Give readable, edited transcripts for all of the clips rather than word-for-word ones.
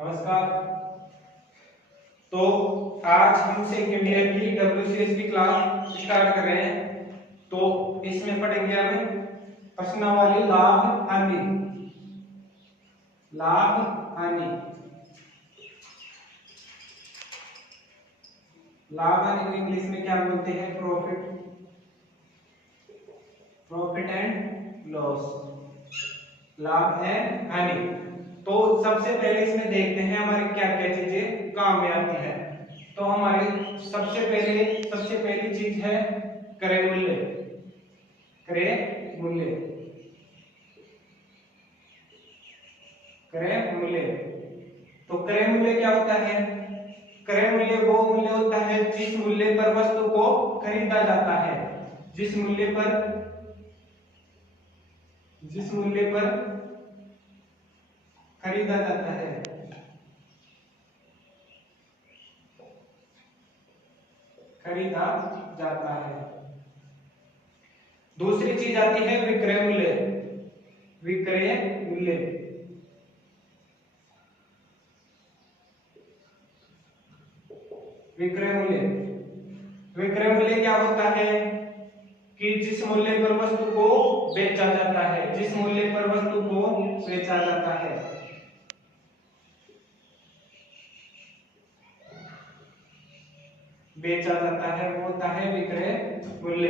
नमस्कार। तो आज हम सेकंड ईयर की WCS की क्लास स्टार्ट कर रहे हैं। तो इसमें पढ़ेंगे हम प्रश्नावली लाभ हानि। लाभ हानि, लाभ हानि को इंग्लिश में क्या बोलते हैं? प्रॉफिट एंड लॉस, लाभ है हानि। तो सबसे पहले इसमें देखते हैं हमारी क्या क्या चीजें काम में आती है। तो हमारी सबसे पहली चीज है क्रय मूल्य। क्रय मूल्य, क्रय मूल्य। तो क्रय मूल्य क्या होता है? क्रय मूल्य वो मूल्य होता है जिस मूल्य पर वस्तु को खरीदा जाता है। जिस मूल्य पर खरीदा जाता है। खरीदा जाता है। दूसरी चीज आती है विक्रय मूल्य। विक्रय मूल्य, विक्रय मूल्य, विक्रय मूल्य क्या होता है कि जिस मूल्य पर वस्तु को बेचा जाता है। जिस मूल्य पर वस्तु को बेचा जाता है। बेचा जाता है वो होता है विक्रय मूल्य।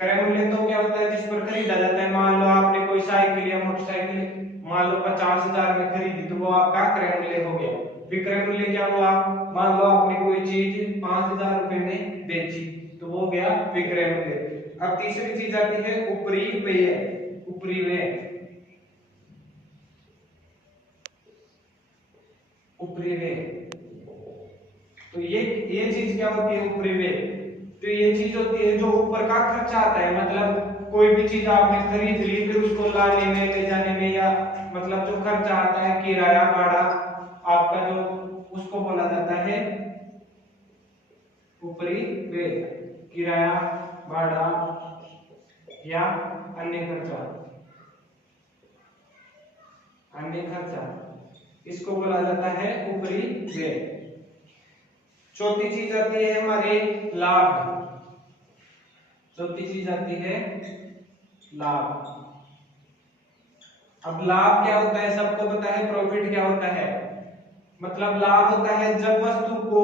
क्रय मूल्य तो क्या होता है? जिस पर खरीदा जाता है। मान लो आपने कोई साइकिल या मोटरसाइकिल मान लो 50,000 में खरीदी तो वो आपका क्रय मूल्य हो गया। विक्रय मूल्य क्या हुआ? मान लो आपने कोई चीज 5,000 रुपए में बेची तो वो हो गया विक्रय मूल्य। अब तीसरी चीज आती है ऊपरी व्यय। ऊपरी व्यय, ऊपरी व्यय। तो ये चीज क्या होती है? ऊपरी व्यय। तो ये चीज होती है जो ऊपर का खर्चा आता है। मतलब कोई भी चीज आपने खरीद ली फिर उसको लाने में ले जाने में या मतलब जो खर्चा आता है किराया भाड़ा आपका जो उसको बोला जाता है ऊपरी व्यय। किराया भाड़ा या अन्य खर्चा, अन्य खर्चा इसको बोला जाता है ऊपरी व्यय। चौथी चीज आती है हमारे लाभ। चौथी चीज आती है लाभ। अब लाभ क्या होता है? सबको पता है प्रॉफिट क्या होता है। मतलब लाभ होता है जब वस्तु को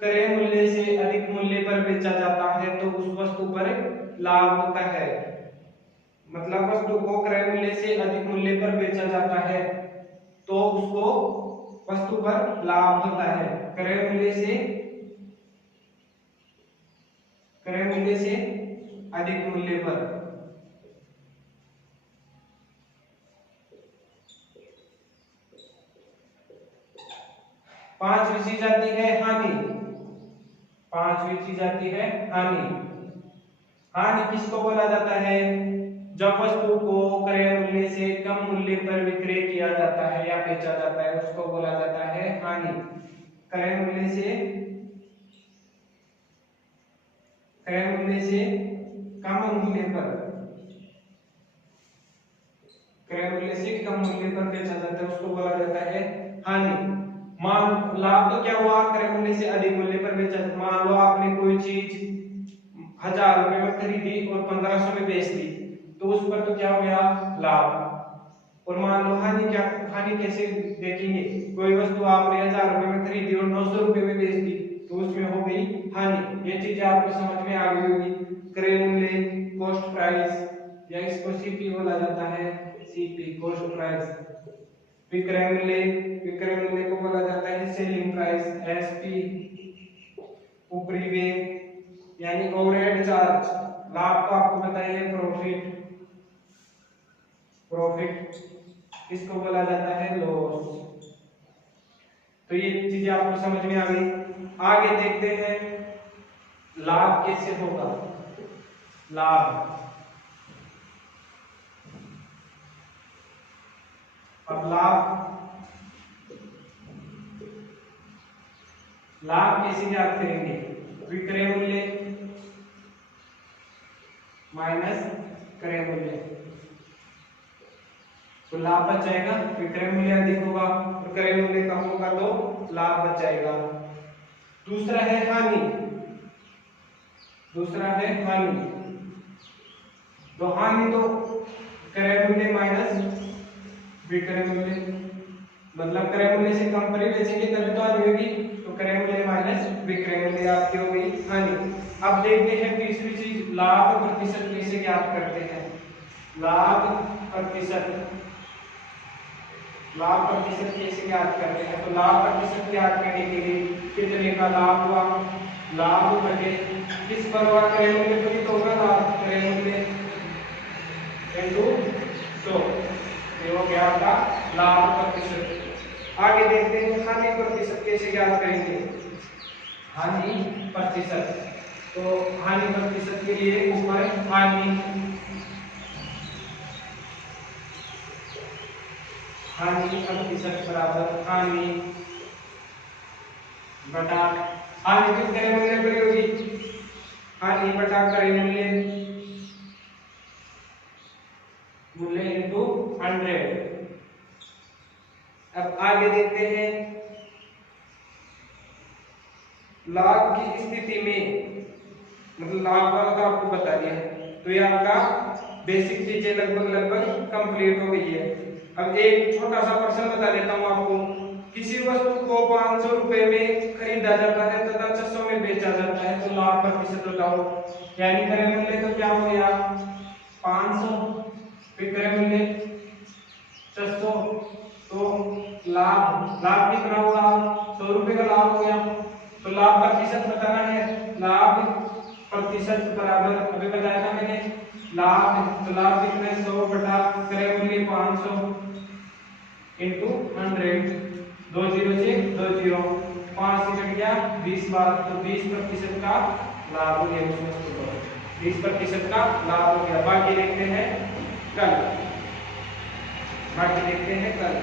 क्रय मूल्य से अधिक मूल्य पर बेचा जाता है तो उस वस्तु पर लाभ होता है। मतलब वस्तु को क्रय मूल्य से अधिक मूल्य पर बेचा जाता है तो उसको वस्तु पर लाभ होता है। क्रय मूल्य से अधिक मूल्य पर। पांचवी चीज आती है हानि। पांचवी चीज आती है हानि। हानि किसको बोला जाता है? जब वस्तु को क्रय मूल्य से कम मूल्य पर विक्रय किया जाता है या बेचा जाता है उसको बोला जाता है हानि। क्रय मूल्य से कम मूल्य पर, क्रय मूल्य से कम मूल्य पर बेचा जाता है उसको बोला जाता है हानि। मान लाभ तो क्या हुआ? क्रय मूल्य से अधिक मूल्य पर बेचा। मान लो आपने कोई चीज 1,000 रुपए में खरीदी और 1,500 में बेच दी तो उस पर तो क्या हो गया? लाभ। और मान लो हानि क्या? हानि कैसे देखेंगे? कोई वस्तु आपने 1,000 रुपए में खरीदी और 900 रुपए में बेच दी तो उसमें हो गई हानि। ये चीजें आपको समझ में आ गई होगी। क्रय मूल्य, कॉस्ट प्राइस या इसको सीपी बोला जाता है। CP cost price. विक्रय मूल्य को बोला जाता है सेलिंग प्राइस एसपी। ऊपरी व्यय यानी ओवरहेड चार्ज। लाभ को आपको बताइए प्रॉफिट इसको बोला जाता है लॉस। तो ये चीजें आपको समझ में आ गई। आगे देखते हैं लाभ कैसे होगा। लाभ, अब लाभ कैसे ज्ञात करेंगे? विक्रय मूल्य माइनस क्रय मूल्य। तो लाभ बच जाएगा, विक्रय मूल्य अधिक होगा और क्रय मूल्य कम होगा तो लाभ बच जाएगा। दूसरा है हानि, दूसरा है हानि। तो हानि तो क्रय मूल्य माइनस विक्रय मूल्य, मतलब क्रय मूल्य से कम पर ही बेचेंगे तभी तो हानि होगी, तो क्रय मूल्य माइनस विक्रय मूल्य आपकी हो गई हानि। अब देखते हैं तीसरी चीज, लाभ प्रतिशत कैसे ज्ञात करते हैं। लाभ प्रतिशत, लाभ प्रतिशत कैसे ज्ञात करते हैं। तो लाभ प्रतिशत ज्ञात करने के लिए कितने का लाभ हुआ, लाभ बटे किस पर हुआ, क्रय मूल्य पर ही तो होगा लाभ, क्रय मूल्य इनटू 100, ये हो गया आपका लाभ प्रतिशत। आगे देखते हैं हानि प्रतिशत कैसे ज्ञात करेंगे। हानि प्रतिशत, तो हानि प्रतिशत के लिए ऊपर हानि, हानि प्रतिशत बराबर हानि बटा, हानि किस क्रय मूल्य पर होगी, हानि बटा क्रय मूल्य, मूल्य इनटू 100। अब आगे देखते हैं लाभ की स्थिति में, मतलब लाभ का तो आपको बता दिया है, तो ये आपका बेसिक चीजें लगभग कंप्लीट हो गई है। अब एक छोटा सा प्रश्न बता देता हूं आपको, किसी वस्तु को 500 रुपए में खरीदा जाता है तथा 600 में बेचा जाता है, तो लाभ प्रतिशत बताओ। यानी क्रय मूल्य तो क्या हो गया 500, विक्रय मूल्य 600, तो लाभ, लाभ कितना होगा 100 रुपए का लाभ हो गया। तो लाभ प्रतिशत बताना है, लाभ प्रतिशत बराबर अभी बताया था मैंने, लाभ, तो लाभ कितना 100 बटा क्रय मूल्य 500 इनटू 100, 2 0 से 2 0, 5 से कट गया 20 बार, तो 20% का लाभ हो गया उस वस्तु को, 20% का लाभ हो गया। बाकी देखते हैं कल, बाकी देखते हैं कल।